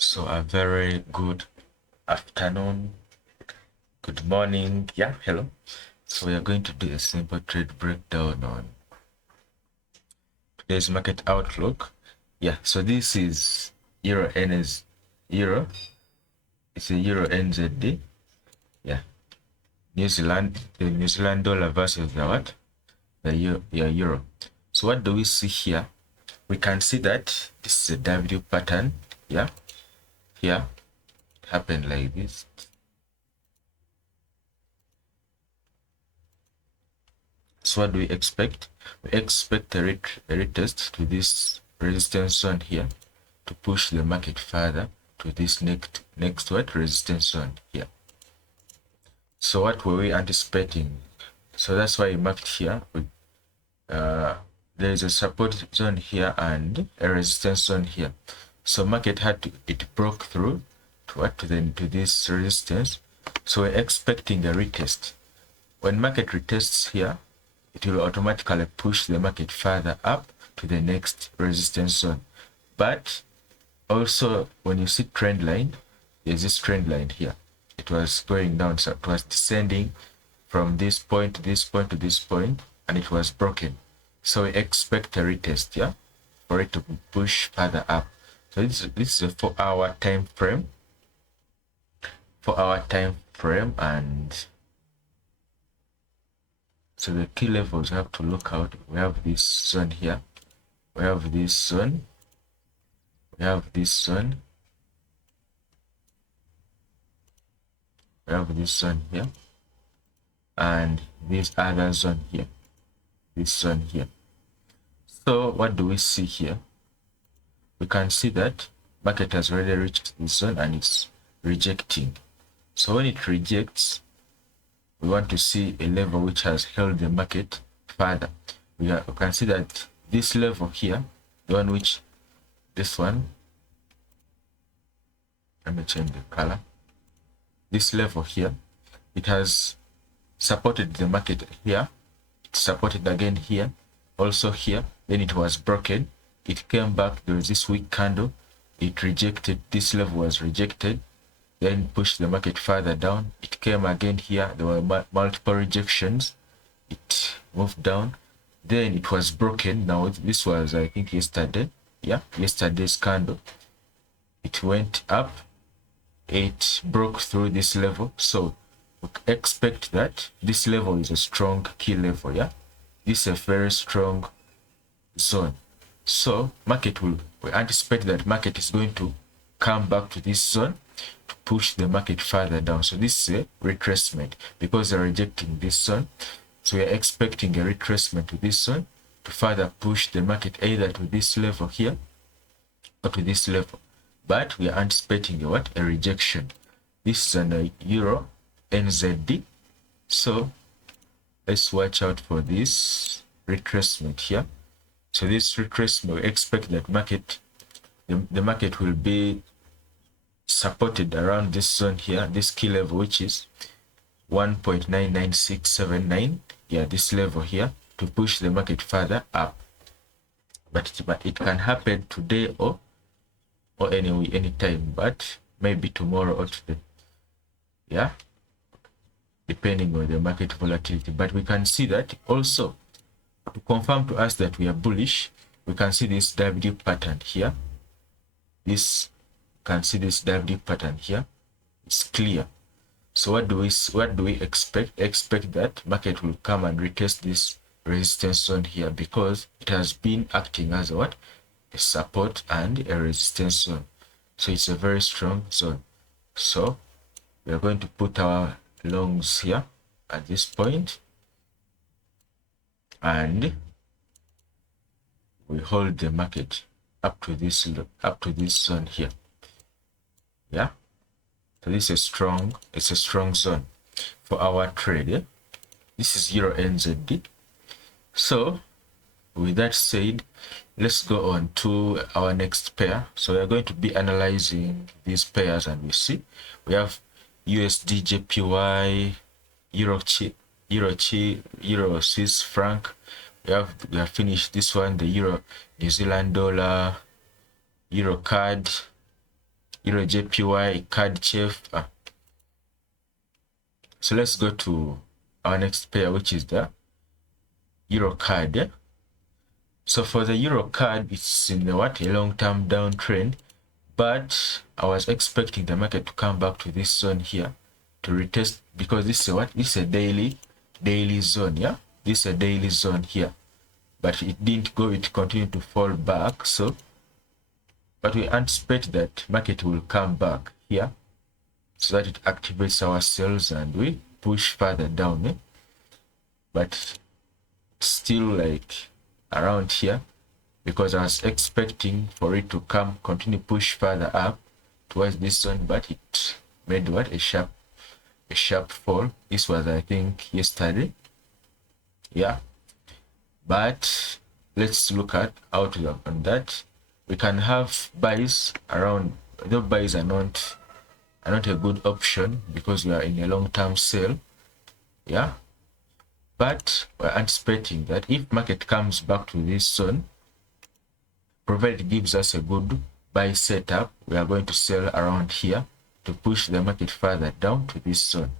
So a very good afternoon, good morning. Yeah, hello. So we are going to do a simple trade breakdown on today's market outlook. Yeah, so this is Euro NS Euro. It's a Euro NZD. Yeah, the New Zealand dollar versus the what? The Euro. So what do we see here? We can see that this is a W pattern. Yeah, here it happened like this. So what do we expect? We expect a retest to this resistance zone here to push the market further to this next what resistance zone here. So what were we anticipating? So that's why we marked here with there is a support zone here and a resistance zone here. So market it broke through to this resistance. So we're expecting a retest. When market retests here, it will automatically push the market further up to the next resistance zone. But also when you see trend line, there's this trend line here. It was going down, so it was descending from this point to this point to this point, and it was broken. So we expect a retest, yeah, for it to push further up. So this is a 4-hour time frame. 4-hour time frame, and so the key levels we have to look out. We have this zone here. We have this zone. We have this zone. We have this zone here. And this other zone here. This zone here. So what do we see here? We can see that market has already reached this zone and it's rejecting. So when it rejects, we want to see a level which has held the market further. We can see that this level here, the one which, this one, let me change the color. This level here, it has supported the market here. It supported again here, also here. Then it was broken. It came back. There was this weak candle. It rejected. This level was rejected. Then pushed the market further down. It came again here. There were multiple rejections. It moved down. Then it was broken. Now this was, I think, yesterday. Yeah, yesterday's candle. It went up. It broke through this level. So we expect that this level is a strong key level. Yeah, this is a very strong zone. So we anticipate that market is going to come back to this zone to push the market further down. So this is a retracement because they're rejecting this zone. So we are expecting a retracement to this zone to further push the market either to this level here or to this level. But we are anticipating a rejection. This is an Euro NZD. So let's watch out for this retracement here. So this retracement, we expect that the market will be supported around this zone here, this key level, which is 1.99679. Yeah, this level here to push the market further up. But it can happen today or anytime, but maybe tomorrow or today. Yeah, depending on the market volatility. But we can see that also to confirm to us that we are bullish. We can see this W pattern here. This can see this W pattern here. It's clear. So what do we expect? Expect that market will come and retest this resistance zone here because it has been acting as a support and a resistance zone. So it's a very strong zone. So we are going to put our longs here at this point, and we hold the market up to this zone here. Yeah, so this is it's a strong zone for our trade. Yeah? This is Euro NZD. So with that said, let's go on to our next pair. So we are going to be analyzing these pairs, and we see we have USD JPY, Euro Swiss franc. We have finished this one, the Euro New Zealand dollar, Euro CAD, Euro JPY, CAD chef. So let's go to our next pair, which is the Euro CAD. Yeah? So for the Euro CAD, it's in the a long-term downtrend, but I was expecting the market to come back to this zone here to retest, because this is this is a daily zone. Yeah, this is a daily zone here, but it didn't go. It continued to fall back. So, but we anticipate that market will come back here so that it activates our sales and we push further down. Eh? But still like around here, because I was expecting for it to continue push further up towards this zone, but it made a sharp fall. This was, I think, yesterday. Yeah, but let's look at outlook on that. We can have buys around. The buys are not a good option because we are in a long-term sale. Yeah, but we're anticipating that if market comes back to this zone, provided it gives us a good buy setup, we are going to sell around here to push the market further down to this zone,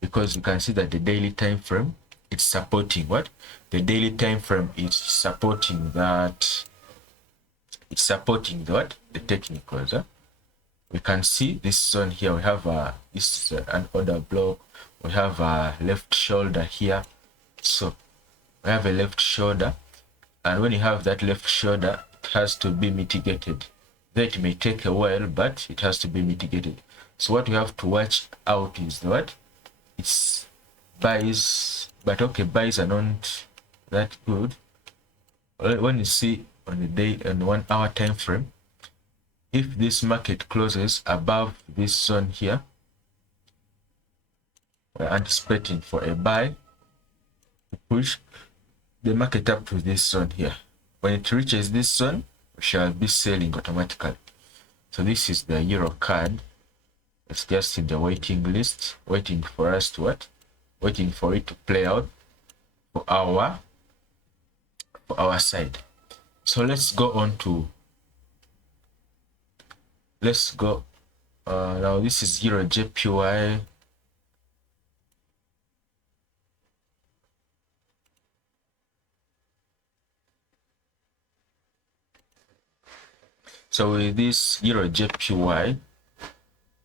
because you can see that the daily time frame, it's supporting what the daily time frame is supporting that. It's supporting the technicals. We can see this zone here. We have this is an order block. We have a left shoulder here. So we have a left shoulder, and when you have that left shoulder, it has to be mitigated. That may take a while, but it has to be mitigated. So what we have to watch out is what? It's buys, but okay, buys are not that good. When you see on the day and 1 hour time frame, if this market closes above this zone here, we're anticipating for a buy to push the market up to this zone here. When it reaches this zone, we shall be selling automatically. So this is the Euro CAD. It's just in the waiting list, waiting for us to what? Waiting for it to play out for our side. So let's go on to, now this is Euro JPY. So with this Euro JPY,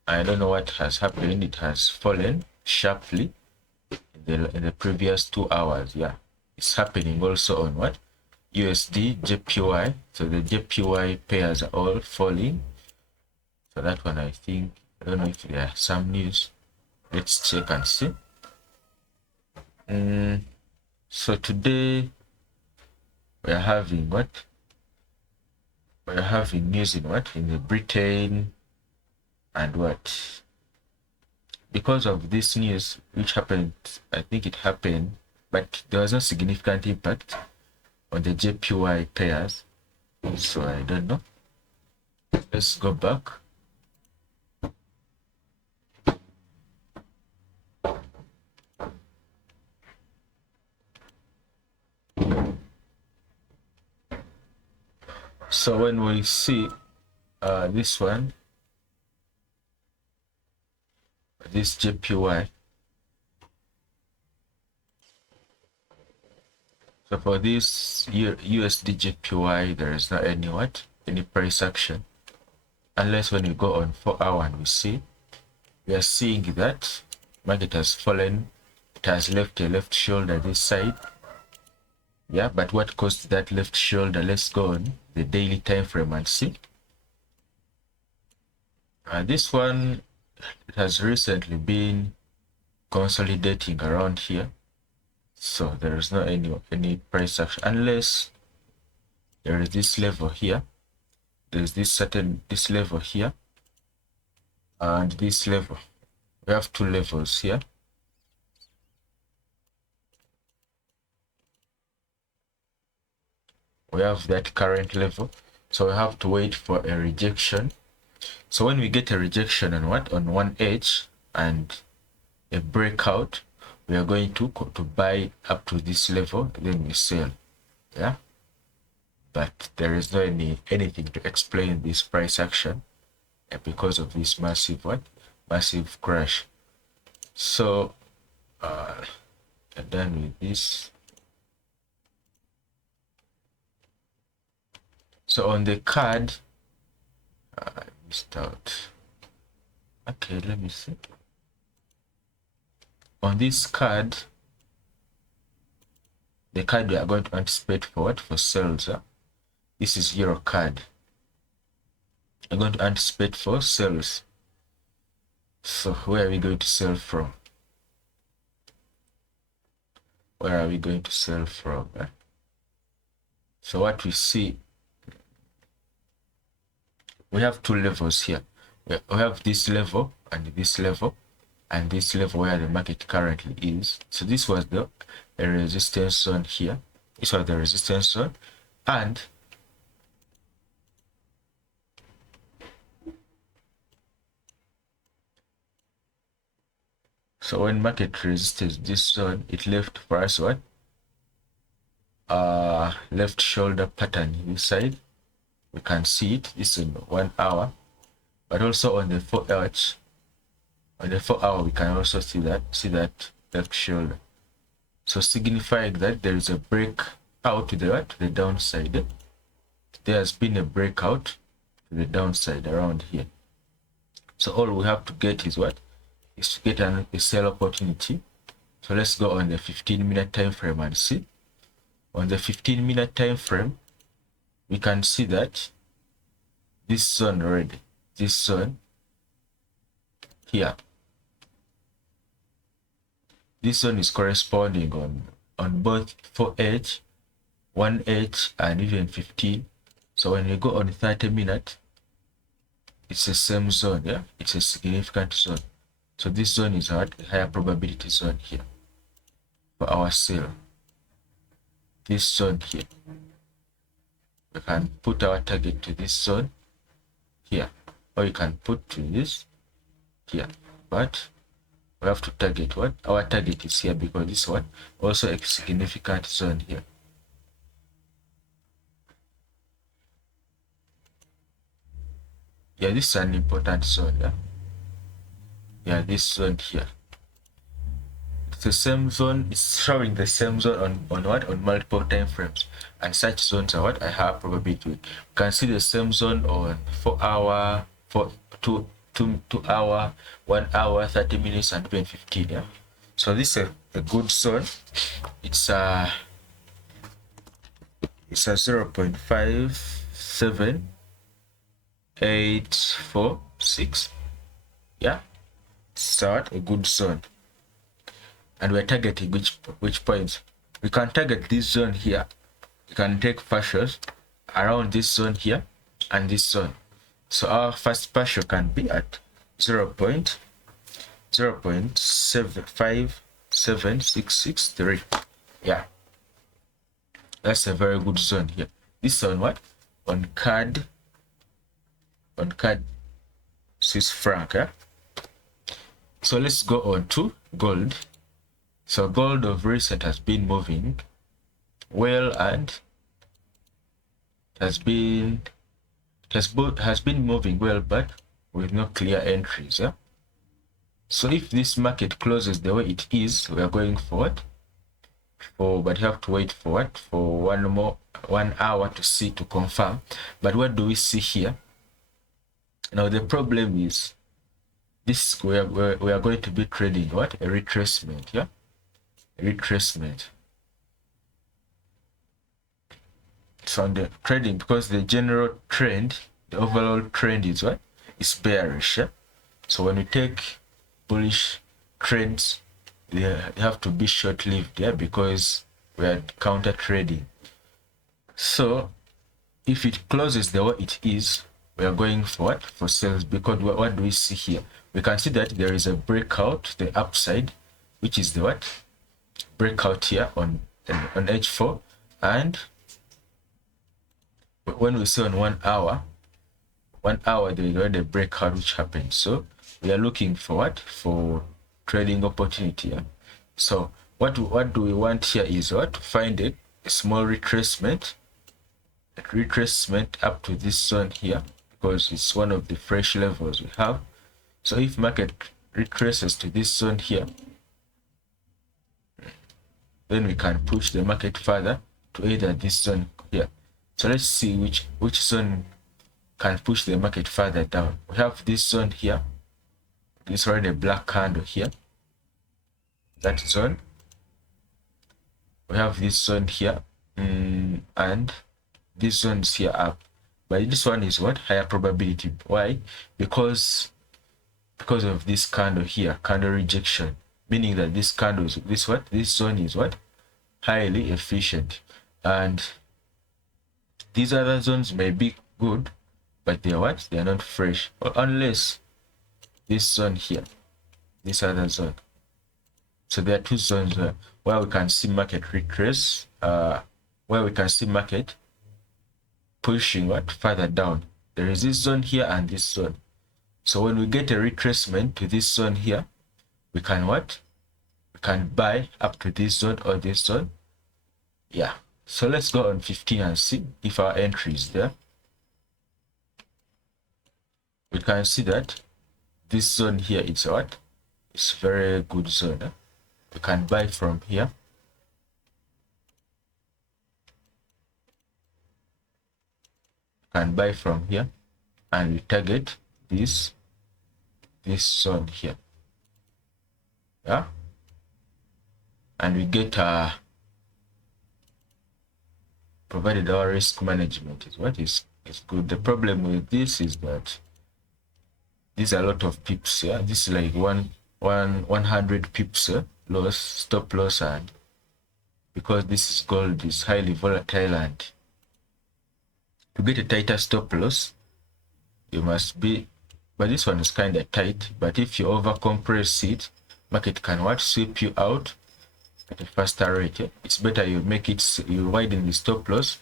I don't know what has happened. It has fallen sharply in the previous 2 hours. Yeah, it's happening also on what? USD JPY. So the JPY pairs are all falling. So that one, I think, I don't know if there are some news. Let's check and see. So today we are having what? We are having news in what? In the Britain and what? Because of this news, which happened, I think it happened, but there was no significant impact on the JPY pairs. So I don't know. Let's go back. So when we see this one, this JPY, so for this USD JPY, there is not any price action, unless when we go on 4 hour and we are seeing that market has fallen. It has left a left shoulder this side. Yeah, but what caused that left shoulder? Let's go on the daily time frame and see. This one, it has recently been consolidating around here, so there is not any price action, unless there is this level here. There's this level here and this level. We have 2 levels here. We have that current level, so we have to wait for a rejection. So when we get a rejection on one edge and a breakout, we are going to buy up to this level, then we sell. Yeah, but there is no anything to explain this price action. because of this massive crash. So done with this. So on the card, I missed out. Okay, let me see. On this card, the card we are going to anticipate for what? For sales. This is euro card. I'm going to anticipate for sales. So where are we going to sell from? Where are we going to sell from? So what we see, we have two levels here. We have this level and this level and this level where the market currently is. So this was the resistance zone here. This was the resistance zone, and so when market resisted this zone, it left for us what? Left shoulder pattern inside. We can see it. This is in 1 hour, but also on the 4 hours. On the 4 hour, we can also see that left shoulder. So signifying that there is a breakout to the downside. There has been a breakout to the downside around here. So all we have to get is what? Is to get a sell opportunity. So let's go on the 15-minute time frame and see. On the 15-minute time frame, we can see that this zone already, this zone here, this zone is corresponding on both 4H, 1H, and even 15. So when you go on 30-minute, it's the same zone. Yeah, it's a significant zone. So this zone is a higher probability zone here for our sale. This zone here, we can put our target to this zone here, or you can put to this here, but we have to target what? Our target is here because this one also a significant zone here. Yeah, this is an important zone. Yeah, this zone here. It's the same zone. It's showing the same zone on what? On multiple time frames, and such zones are what I have probability with. You can see the same zone on 4 hour, 2 hour, 1 hour, 30 minutes, and even 15. Yeah. So this is a good zone. It's a 0.57846. Yeah. It's a good zone. And we're targeting which points. We can target this zone here. We can take partials around this zone here and this zone. So our first partial can be at 0.757663. Yeah, that's a very good zone here. This on what? On card Swiss franc. Yeah? So let's go on to gold. So gold of recent has been moving well, and has been moving well, but with no clear entries. Yeah. So if this market closes the way it is, we are going forward. But you have to wait for what? For 1 hour to see, to confirm. But what do we see here? Now the problem is this: we are going to be trading what? A retracement. Yeah. Retracement. So on the trading, because the general trend, the overall trend is what? Is bearish. Yeah? So when we take bullish trends, they have to be short-lived. Yeah, because we are counter trading. So if it closes the way it is, we are going for what? For sales. Because what do we see here? We can see that there is a breakout, the upside, which is the what? Breakout here on H4, and when we see on 1 hour, there is already a breakout which happened. So we are looking for what? For trading opportunity. Yeah? So what do we want here is what? To find a small retracement up to this zone here. because it's one of the fresh levels we have. So if market retraces to this zone here, then we can push the market further to either this zone here. So let's see which zone can push the market further down. We have this zone here. This already a black candle here. That zone. We have this zone here, and these zones here up. But this one is what? Higher probability. Why? Because of this candle here, candle rejection, meaning that this candle is this zone is what? Highly efficient. And these other zones may be good, but they are what? They are not fresh. Or unless this zone here, this other zone. So there are two zones where we can see market retrace, where we can see market pushing what? Further down. There is this zone here and this zone. So when we get a retracement to this zone here, we can what? We can buy up to this zone or this zone. Yeah. So let's go on 15 and see if our entry is there. We can see that this zone here is what? It's very good zone. We can buy from here. Can buy from here, and we target this zone here. Yeah, and we get provided our risk management is what is good. The problem with this is that these are a lot of pips. Yeah, this is like 100 pips loss, stop loss, and because this is gold, is highly volatile, and to get a tighter stop loss, you must be, but this one is kind of tight, but if you over compress it, market can what? Sweep you out at a faster rate. Yeah? It's better you make it, you widen the stop loss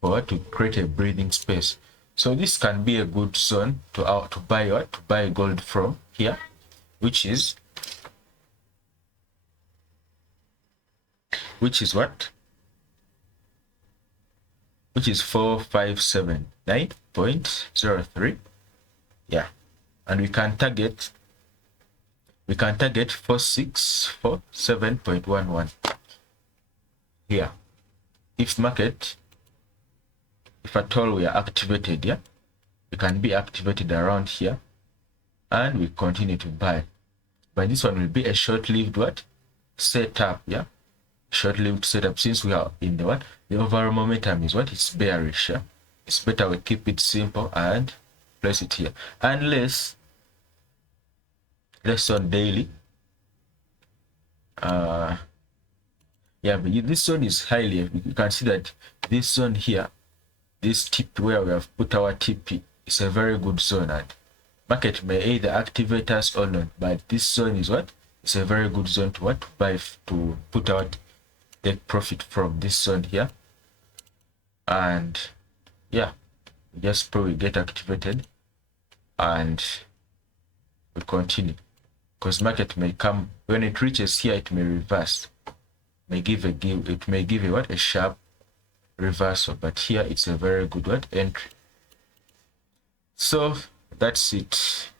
for to create a breathing space. So this can be a good zone to buy what? To buy gold from here, which is what? Which is 4579.03. Yeah, and we can target 4647.11 here. If at all we are activated, yeah, we can be activated around here, and we continue to buy. But this one will be a short-lived what? Setup, yeah, short-lived setup, since we are in the what? The overall momentum is what? It's bearish. Yeah? It's better we keep it simple and place it here. Unless let's on daily. Yeah, but this zone is highly, you can see that this zone here, this tip where we have put our TP, is a very good zone, and market may either activate us or not, but this zone is what? It's a very good zone to what? To buy, to put out, take profit from this zone here. And yeah, just probably get activated and we continue, because market may come, when it reaches here, it may reverse, it may give a what? A sharp reversal, but here it's a very good what? Entry. So that's it.